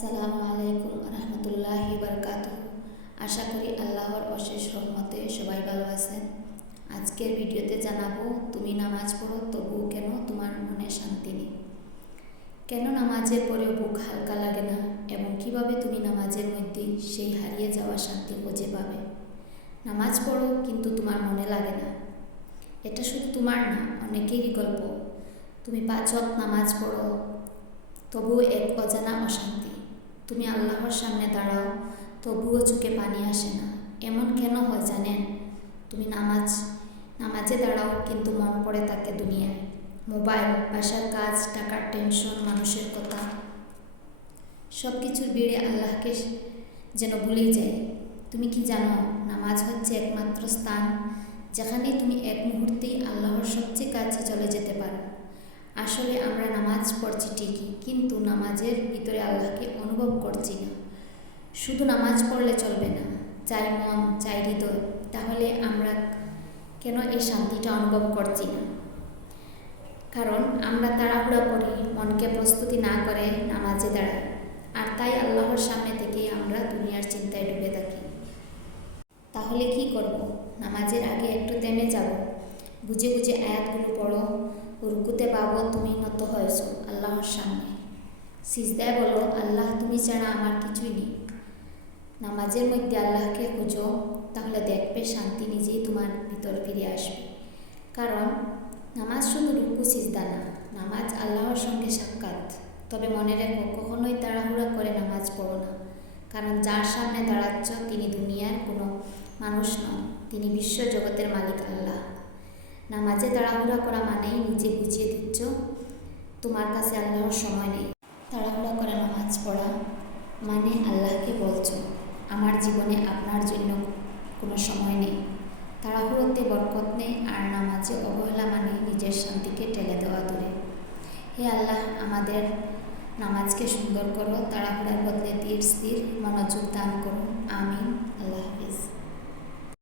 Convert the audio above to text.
আসসালামু আলাইকুম রহমতুল্লাহি বরকাত আশা করি আল্লাহর অশেষ রহমতে সবাই ভালো আছেন। আজকের ভিডিওতে জানাব, তুমি নামাজ পড়ো, তবুও কেন তোমার মনে শান্তি নেই? কেন নামাজের পরেও বুক হালকা লাগে না? এবং কীভাবে তুমি নামাজের মধ্যে সেই হারিয়ে যাওয়া শান্তি খুঁজে পাবে? নামাজ পড়ো, কিন্তু তোমার মনে লাগে না। এটা শুধু তোমার না, অনেকেরই গল্প। তুমি পাঁচ নামাজ পড়ো, তবুও এক অজানা অশান্তি। তুমি আল্লাহর সামনে দাঁড়াও, তবুও চোখে পানি আসে না। এমন কেন হয় জানেন? তুমি নামাজ, নামাজে দাঁড়াও, কিন্তু মন পড়ে থাকে দুনিয়ায়। মোবাইল, বাসার কাজ, টাকার টেনশন, মানুষের কথা। সব কিছুর ভিড়ে আল্লাহকে যেন ভুলেই যায়। তুমি কি জানো, নামাজ হচ্ছে একমাত্র স্থান, যেখানে তুমি এক মুহূর্তেই আল্লাহর সবচেয়ে কাছে চলে যেতে পারো। আসলে আমরা নামাজ পড়ছি ঠিকই, কিন্তু নামাজের ভিতরে আল্লাহকে অনুভব করছি না। শুধু নামাজ পড়লে চলবে না, চাই মন, চাই হৃদয়, তাহলে আমরা কেন এই শান্তিটা অনুভব করছি না? কারণ আমরা তাড়াহুড়া করি, মনকে প্রস্তুতি না করে নামাজে দাঁড়াই, আর তাই আল্লাহর সামনে থেকে আমরা দুনিয়ার চিন্তায় ডুবে থাকি। তাহলে কি করব? নামাজের আগে একটু থেমে যাব। বুঝে বুঝে আয়াতগুলো পড়ো রুকুতে পাবো, তুমি নত হয়েছ, আল্লাহর সামনে। সিজদায় বলো, আল্লাহ, তুমি ছাড়া আমার কিছুই নেই। নামাজের মধ্যে আল্লাহকে খুঁজো, তাহলে দেখবে শান্তি নিজেই তোমার ভিতর ফিরে আসবে। কারণ, নামাজ শুধু রুকু, সিজদা না, নামাজ আল্লাহর সঙ্গে সাক্ষাৎ। তবে মনে রেখো, কখনোই তাড়াহুড়া করে নামাজ পড়ো না। কারণ যার সামনে দাঁড়াচ্ছ, তিনি দুনিয়ার কোনো মানুষ নন, তিনি বিশ্ব জগতের মালিক আল্লাহ। নামাজে তাড়াহুড়া করা মানেই নিজে বুঝিয়ে দিচ্ছ, তোমার কাছে আল্লাহর সময় নেই। তাড়াহুড়া করে নামাজ পড়া মানে আল্লাহকে বলছো, আমার জীবনে আপনার জন্য কোনো সময় নেই। তাড়াহুড়োতে বরকত নেই আর নামাজে অবহেলা মানে নিজের শান্তিকে ঠেলে দেওয়া দূরে। হে আল্লাহ, আমাদের নামাজকে সুন্দর করো, তাড়াহুড়ার বদলে ধীর স্থির মনোযোগ দান করো। আমিন।